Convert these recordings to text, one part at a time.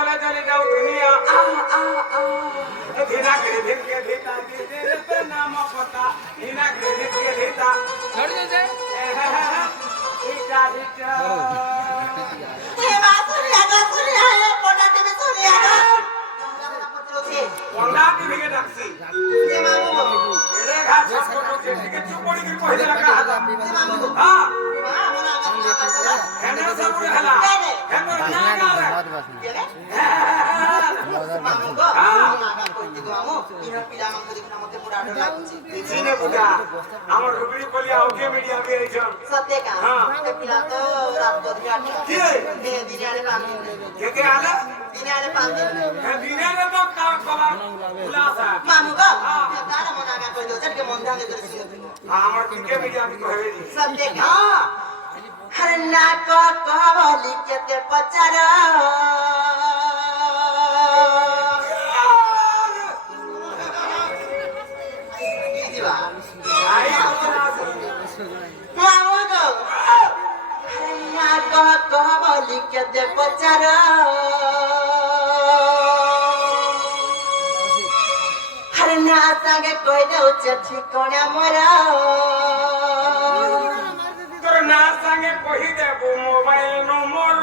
चले चले जाऊ दुनिया धीना के धीन के धीता धीरे पे नाम पता धीना के धीन के धीता छोड़ दे से धीता धीता हे बासुरिया हे कोना टीवी सुनिया कोना टीवी के डक्सी हे मामू एरे घाट फोटो के चुपड़ी के पहिले लगा हां हेने सब हला हेने ना चिने बुदा हमर रुबड़ी कोलिया ओके मीडिया पे आइछन सत्य का हां ते पिला तो रात को दिया के दे दिने आले काम के आला दिने आले काम हे दिने रे तो का कला खुलासा मामू का दादा मना का कोई दोसर के मन धागे कर सुनो हमर के मीडिया पे कहवे जी सत्य का हर ना को कहली के ते पचारा आई मामू को हर ना को कहली के ते पचारा हर ना संगे कोई दे ठिकाना मरा तोर ना संगे कहि देबो मोबाइल नंबर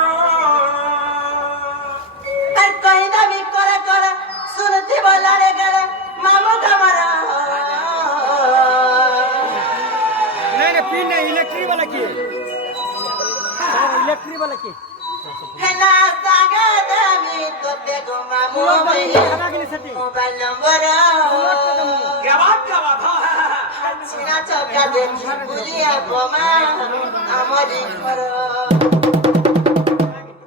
पर कोई दाबी करे करे सुनती बोला रे गरे मामू कमरा नहीं पिन नहीं इलेक्ट्रिक वाला की इलेक्ट्रिक वाला की है ना सागा दाबी तो देखो मामू मोबाइल नंबर क्या बात हां छिना चौका देखी बुलिया गोमा हमारी घर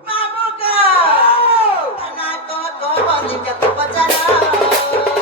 मामू का ना तो बोली के तो बचाना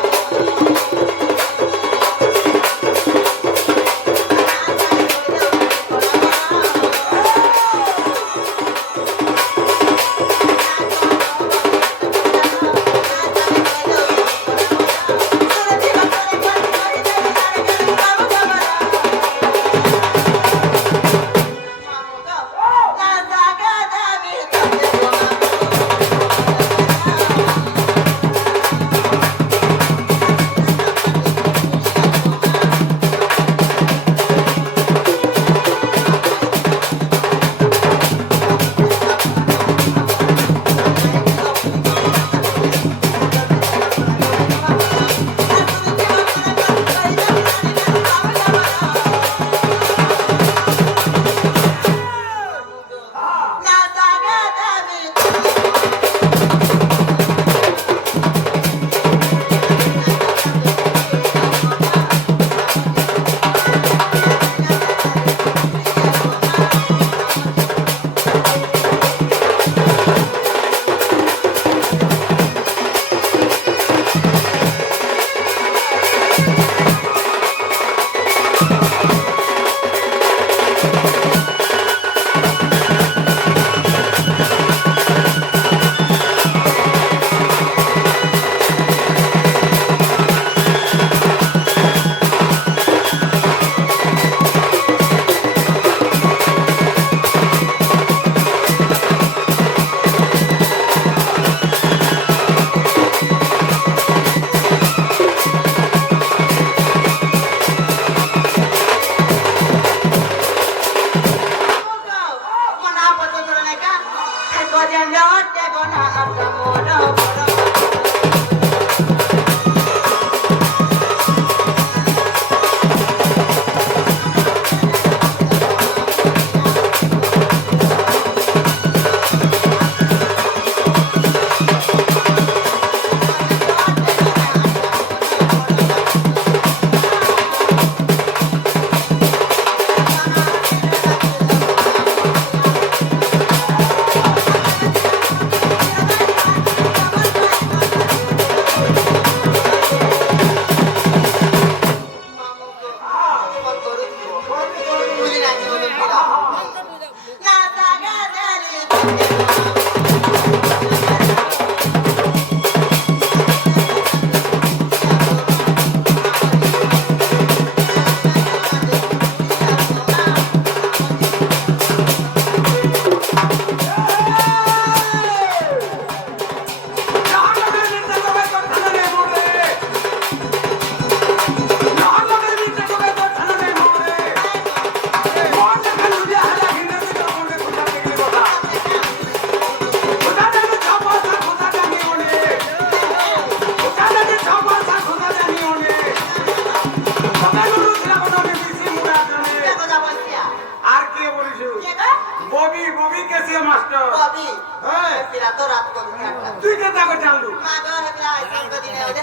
ববি কেসে মাস্টার কবি হ্যাঁ পিলা তো রাত করে একটা তুই কেতা করে জানলু মাগো হেকলা আইসন কদি নে ওদে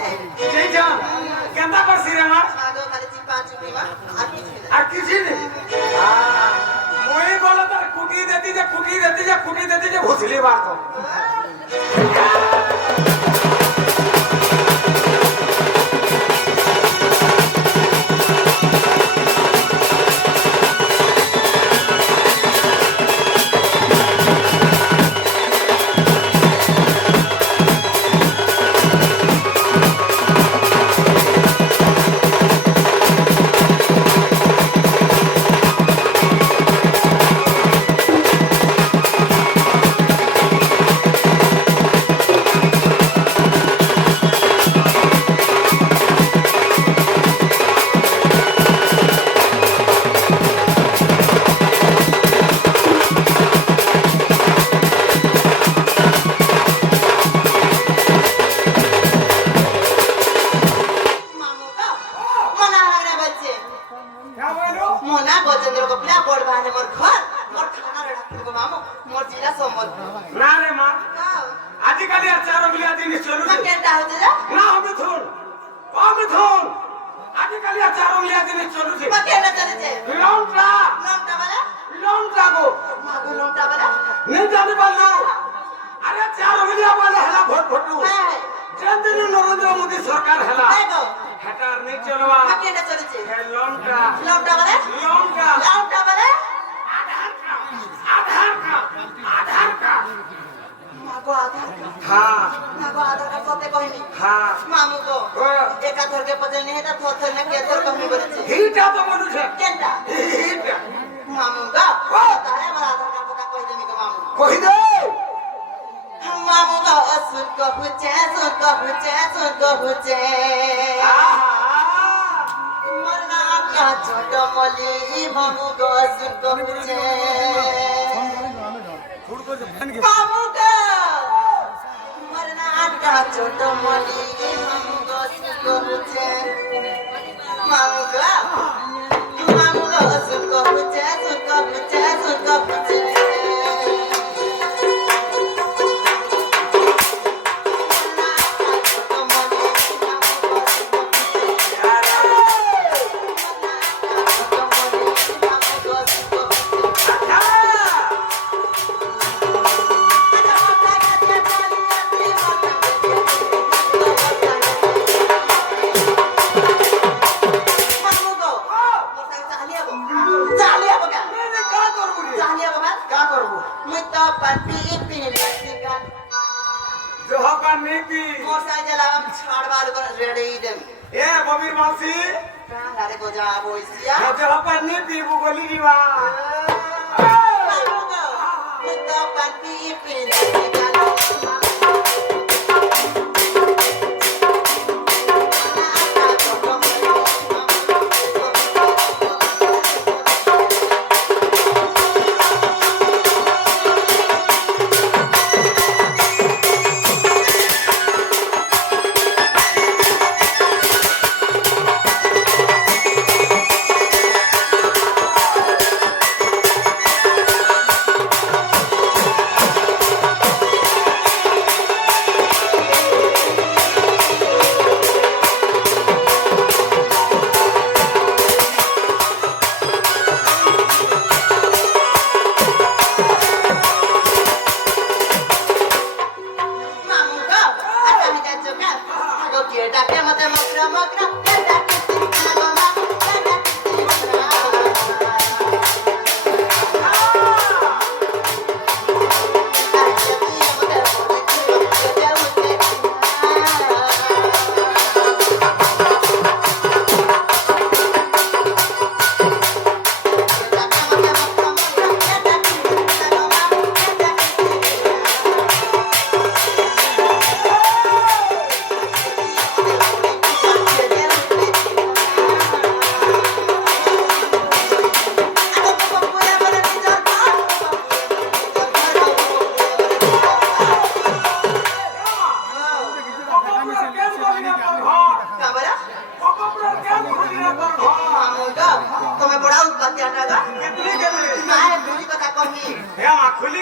যেই জান কেতা করছিস রে মা মাগো খালি চিপা চুপি মা আর কিছু না আর কিছু নেই মই বলে তার কুটি দেতি যে ভুসলি বাড়তো মামু গো মনা হাগরে বলছে क्या बोलो মনা গজেন্দ্র গো প্লা বড় বাহানে মোর ঘর মোর খানা রে রাখতে গো মামু মোর জিলা সম্বলপুর না রে মা আজকালি আচারো মিলিয়া জিনিস চলু না কেনটা হচ্ছে যা না আমি থুন আজকালি আচারো মিলিয়া জিনিস চলুছে মা কেনটা চলেছে লংটা লংটা গো মাগো লংটা বলা নে জানি পারলো আরে চারো মিলিয়া বলে হেলা ভোট ভোটু হ্যাঁ যেদিন নরেন্দ্র মোদী সরকার হেলা হ্যাঁ গো হেটার নি চলবা মা কেনটা চলেছে লংটা লংটা বলা লংটা লংটা বলা আধার কার্ড মাগো আধার হ্যাঁ মাগো আধার কার্ড সতে কইনি হ্যাঁ মামু গো একা ধরকে পজল নেই তা থর না কে ধর কমি বলেছে এইটা তো বলুছে কেনটা এইটা মামু গো তাহলে আমার আধার কার্ড কথা কই দেমি গো মামু কই দে মামু গো সুন কো হুচে আহা মরনা কা ছোট মলি মামু গো সুন কো হুচে মামু গো মরনা কা ছোট মলি মামু গো সুন কো হুচে মামু গো সুন কো হুচে এ ববির মাসি জহপানি পিবু গলি দিবা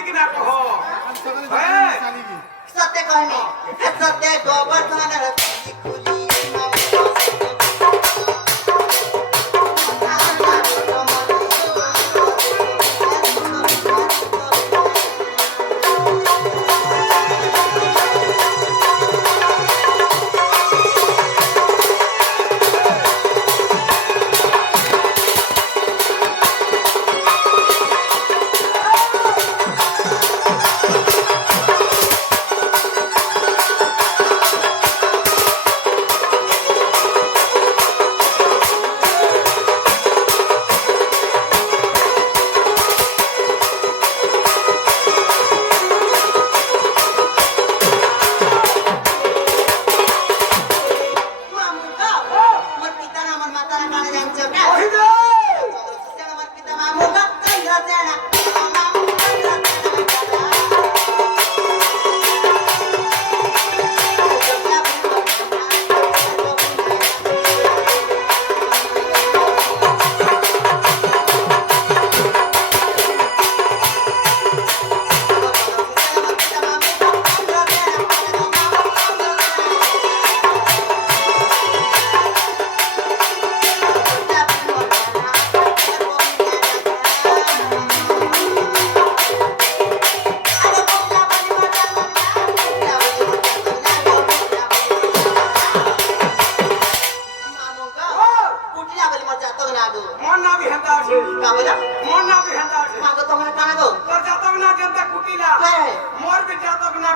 ঠিক না কহ হ্যাঁ सत्य कहनी सत्य गोवर्धन रति खुली মন না বি হেতা আছে काबला মন না বি হেতা আছে मागो तुम्हारा काना गो তোর জাতক না জনতা কুটিলা काय মোর বি জাতক না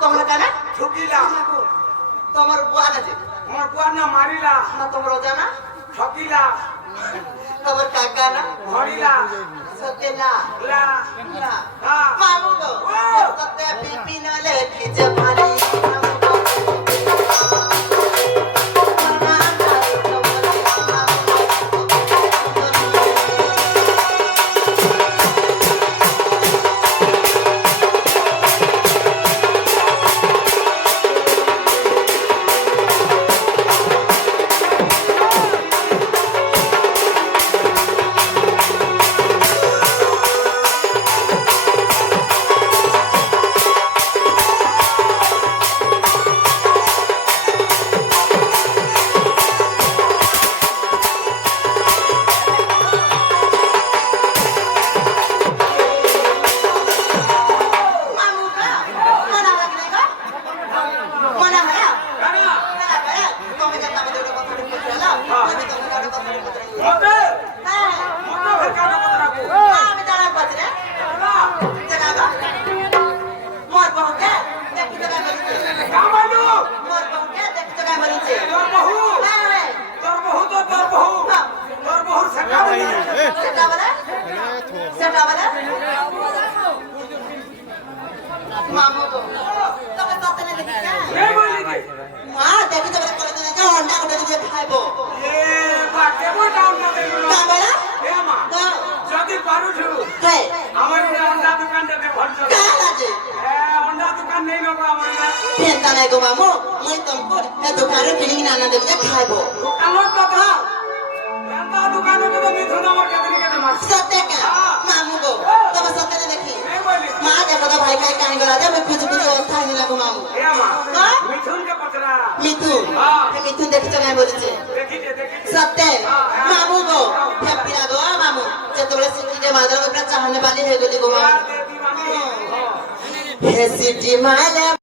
तुम्हारा काना ঠকিলা তোমার বুয়া না যে মোর বুয়া না মারিলা না তোমার জানা ঠকিলা তোমার কাকা না ধরিলা সতেলা লা লা হ্যাঁ মামু গো সতে পিপি না লেখি যে পারি मामू को तब तब ने देखी क्या मां देखी तो बोले तो जा अंडा को दे खाइबो ए बाटे बो डाउन ना दे का बोला ए मां যদি পারু छु হে আমার अंडा दुकान दे भर चल का लाजे ए अंडा दुकान नहीं लो আমার না चिंता नहीं को मामू मैं तुमको ए दुकान किनी ना ना दे खाइबो আমার কথা अंडा दुकान के तो मिथुन আমার কেদিন কেদিন মার सत्य का मामू को तब सत्य ने देखी नहीं बोली मां देखो तो भाई काहे गला दे मैं कुछ कुछ और नहीं लागो मामू ए मां मिथुन के पकड़ा मिथुन हां मिथुन देखी तो नहीं बोली देखी देखी सत्य मामू को हैप्पी लागो मामू যেতବେଳେ সিটি মাদর পুরা চাহনে वाली है गली को मामू दीवानी हे सिटी माला